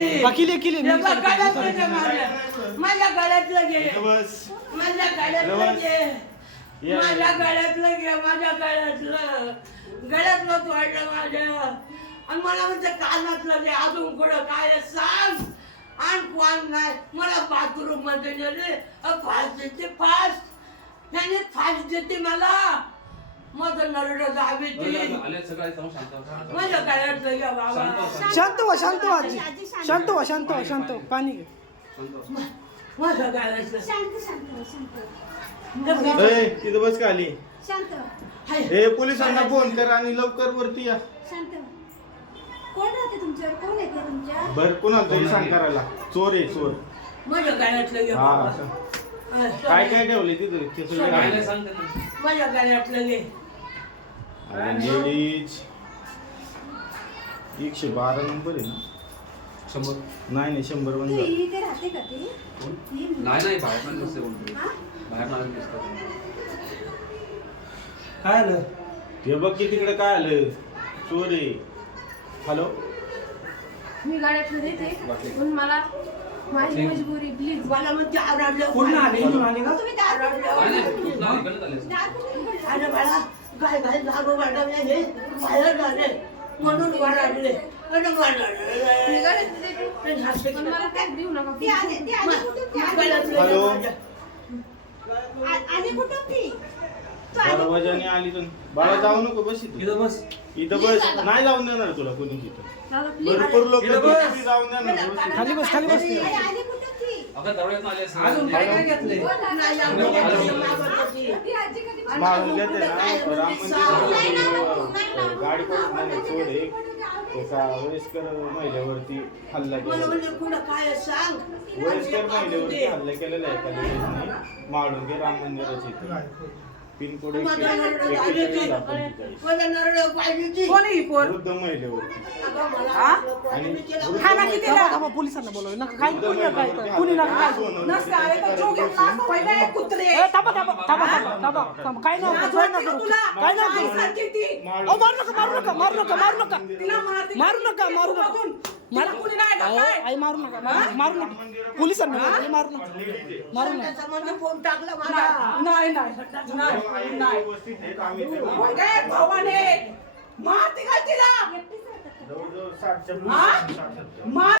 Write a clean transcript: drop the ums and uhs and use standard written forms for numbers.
अकिले माझ्या गळ्यातलं घे माझ्या गळ्यातलं घे माझ्या गळ्यातलं घे माझ्या गळ्यातलं तोडलं माझ्या आणि मला म्हणजे कानातलं घे अजून कुठं काय सांग आणि कोण नाही मला बाथरूम मध्ये गेले फास्ट देते फास्ट त्याने फास्ट देते मला माझं नरड दाबी माझ्या गळ्यातलं घ्या बाबा शांत व्हा आजी शांत व्हा पाणी घे माझ्या गळ्यातलं तिथं बस का आली हे पोलिसांना फोन कर आणि लवकर वरती या कोण राहते तुमच्यावर कोण येते तुमच्या बर कोणाला तरी सांग करायला चोर आहे चोर माझ्या गळ्यातलं घे हा बाबा असं. काय काय ठेवले तिथे ते सगळं माझ्या गळ्यातलं घे लेडीज 112 नंबर आहे ना 100 नाही 100 बंद ती इथे राहते का ती नाही बाहेर पण नसते कोणतरी हा? बाहेर नाही दिसतात काय आलं हे बघ की तिकडे काय आलं चोर आहे हॅलो मी गाड्यातलं देते पण मला माझी मजबुरी प्लीज मला म्हणजे आवडलं पूर्ण आले इथून आले का तुम्ही दार नाही नाही इकडे आले दार कुठे उघडलं? अरे बाळा काय जागो वाटवल्या हे बाहेर झाले म्हणून वराडले मी गाड्यातलं देते पण मला टॅग देऊ नका ती आली कुठून ती हॅलो आली कुठून ती तू आली दरवाजाने आली तर बाळा जाऊ नको बस इथं बस इथं बस नाही जाऊन देणार तुला कोणी तिथं दादा, please. भरपूर लोक इथं बस. जाऊन देणार खाली बस आई, आली कुठून ती अगं दरवाजात आले अजून काय काय घेतलंय ती आजी कधी मारून घेते ना राम मंदिर गाडी नाही पडून चोर एक एका वयस्कर महिलेवरती हल्ला मला केला म्हणजे पुढं काय सांग वयस्कर महिलेवरती हल्ला केलेला आहे एका लेडीजने माळुंगे राम मंदिराच्या इथे पिनकोड माझा नरड पाहिजे माझा नरड पाहिजे कोणी पोर वृद्ध महिलेवरती आणि खाना किती थांबा पोलिसांना बोलव नका काय कुणी नका काय कुणी नका काय नसतं अरे तो जो घेतला पहिले कुत्रे थांबा काय नाव काय नाव करू काय नाव करू अहो मारू नका आई मारू नका पोलिसांना बोलव, मारू नका त्याचा म्हणजे फोन टाकला मला नाही व्यवस्थित हे काम येते. भावाने मारते का तिला जवळजवळ 60 च्या मार